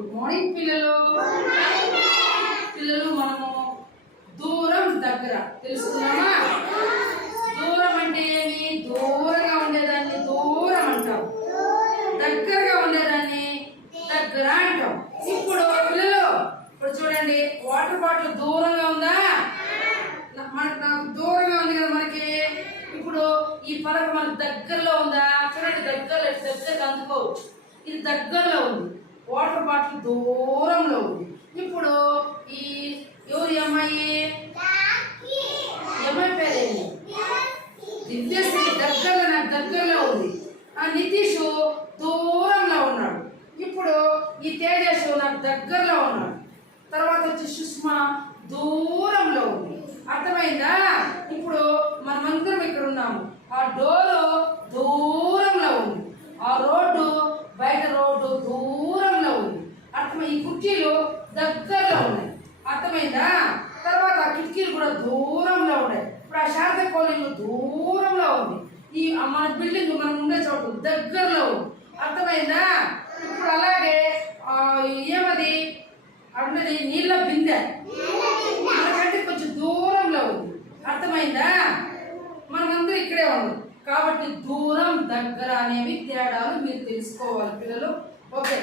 Good morning పిల్లలు. పిల్లలు మనము దూరం దగ్గర తెలుసుకున్నామా? దూరం అంటే ఏమి? దూరంగా ఉండేదాన్ని దూరం అంటాం, దగ్గరగా ఉండేదాన్ని దగ్గర అంటాం. ఇప్పుడు పిల్లలు ఇప్పుడు చూడండి, వాటర్ బాటిల్ దూరంగా ఉందా? నాకు దూరంగా ఉంది కదా మనకి. ఇప్పుడు ఈ పలక మనకు దగ్గరలో ఉందా? చూడండి, దగ్గరగా అందుకోవచ్చు. ఇది దగ్గరలో ఉంది, వాటర్ బాటిల్ దూరంలో ఉంది. ఇప్పుడు ఈ ఎవరి అమ్మాయి పేరేంటి? దివ్యశ్రీ దగ్గరలో ఉంది. ఆ నితీష్ దూరంలో ఉన్నాడు. ఇప్పుడు ఈ తేజస్ నాకు దగ్గరలో ఉన్నాడు. తర్వాత వచ్చి సుష్మా దూరంలో ఉంది. అర్థమైందా? ఇప్పుడు మనమందరం ఇక్కడ ఉన్నాము. ఆ డోరు దూరంలో ఉంది, ఆ రోడ్డు బయట రోడ్డు దూరంలో ఉంది. ఈ కుర్చీలు దగ్గరలో ఉన్నాయి. అర్థమైందా? తర్వాత ఆ కిటికీలు కూడా దూరంలో ఉన్నాయి. ఇప్పుడు ఆ శారద కాలనీలు దూరంలో ఉంది. ఈ మన బిల్డింగ్ మనం ఉండే చోటు దగ్గరలో ఉంది. అర్థమైందా? ఇప్పుడు అలాగే ఏమది అన్నది నీళ్ళ బిందె మనకంటే కొంచెం దూరంలో ఉంది. అర్థమైందా? మనమందరూ ఇక్కడే ఉన్నాం కాబట్టి దూరం దగ్గర అనేవి తేడాలు మీరు తెలుసుకోవాలి పిల్లలు. ఓకే.